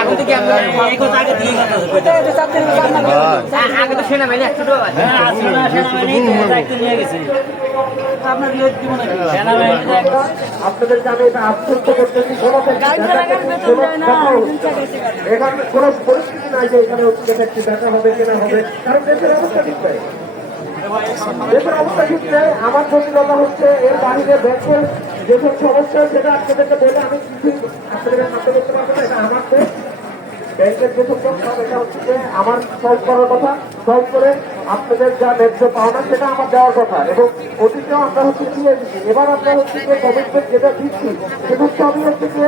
এখন থেকে আগে তো সেনাবাহিনী একশো দায়িত্ব নিয়ে গেছে আপনাদেরকে আমি এটা আশ্বস্ত করতেছি এখানে কোনো পরিস্থিতি নাই যে এখানে একটি দেখা হবে কিনা হবে, কারণ দেশের অবস্থা ঠিক নাই। দেশের অবস্থা ঠিক নেই। আমার জটিলতা হচ্ছে এর বাহিরে ব্যাংকের যেসব সমস্যা সেটা আপনাদেরকে বলে আমি কিছু আপনাদের সাথে করতে পারবো না। এটা আমার দেশ, ব্যাংকের যেসব সব এটা হচ্ছে যে আমার সলভ করার কথা, সলভ করে আপনাদের যা ন্যায্য পাওনা সেটা আমার দেওয়ার কথা, এবং অতীতেও আমরা হচ্ছে দিয়ে দিচ্ছি। এবার আমরা হচ্ছে যে কমিটমেন্ট যেটা দিচ্ছি সেটা সবই হচ্ছে যে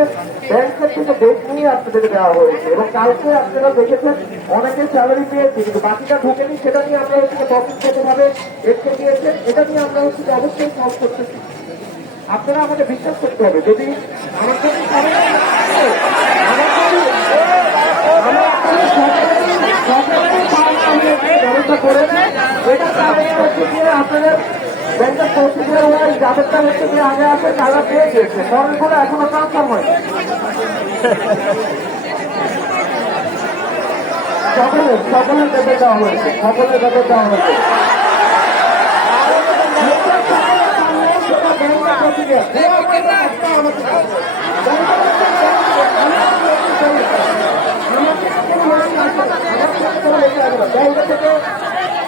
ব্যাংকের থেকে ডেট নিয়ে আপনাদেরকে দেওয়া হয়েছে, এবং কালকে আপনারা দেখেছেন অনেকে স্যালারি পেয়েছে কিন্তু বাকিটা ঢুকেনি, সেটা নিয়ে আমরা হচ্ছে প্রফিটগতভাবে এসে দিয়েছেন। এটা নিয়ে আমরা হচ্ছে যে অবশ্যই সলভ করতেছি। আপনারা আমাকে বিশ্বাস করতে হবে। যদি আমার যদি ব্যবস্থা করে এটা হচ্ছে যে আপনাদের ব্যাংকের প্রসিডিওর ওয়াইজ যাদেরটা হচ্ছে যে আগে আছে তারা পেয়ে গিয়েছে, পরের করে এখনো ট্রান্সফার হয় সকলের বেতন দেওয়া হয়েছে, সকলের বেতন দেওয়া হয়েছে।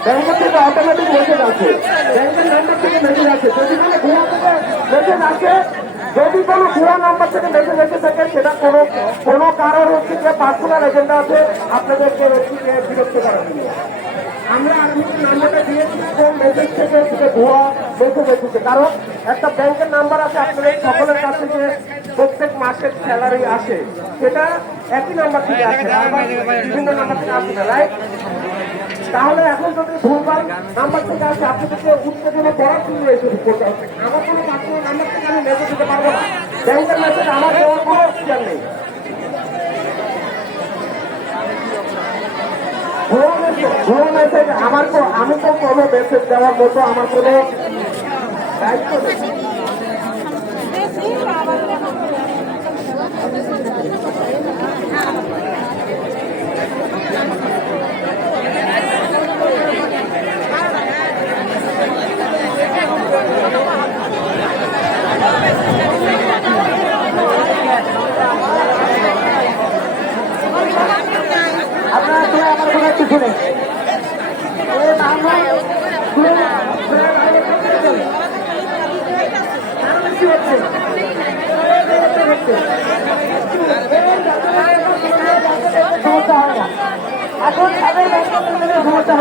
ব্যাংকের থেকে অটোমেটিক মেসেজ আছে, ব্যাংকের নাম্বার থেকে মেসেজ আছে। যদি কোনো ভুয়া থেকে মেসেজ আসে, যদি কোনো ভুয়া নাম্বার থেকে মেসেজ এসে থাকে সেটা কোনো কারোর হচ্ছে যে পার্সোনাল এজেন্ডা আছে আপনাদেরকে বিরক্ত করার জন্য। আমরা নাম্বারটা দিয়েছি কোন মেসেজ থেকে ভুয়া মেসেজ এসেছে, কারণ একটা ব্যাংকের নাম্বার আছে আপনাদের সকলের কাছে যে প্রত্যেক মাসের স্যালারি আসে, সেটা একই নাম্বার থেকে আসে, বিভিন্ন নাম্বার থেকে আসে না, রাইট? তাহলে এখন যদি ভুলভাল নাম্বার থেকে আসে আপনাদেরকে উত্তেজনা করার জন্য এসে করতে হবে। আমার কোনো পার্সোনাল নাম্বার থেকে আমি মেসেজ দিতে পারবো না, ব্যাংকের মেসেজ আমার দেওয়ার কোনো অধিকার নেই। আমি তো কোনো মেসেজ দেওয়ার মতো আমার কোনো দায়িত্ব নেই। আপনারা আমার কোনো একটু শুনে এখন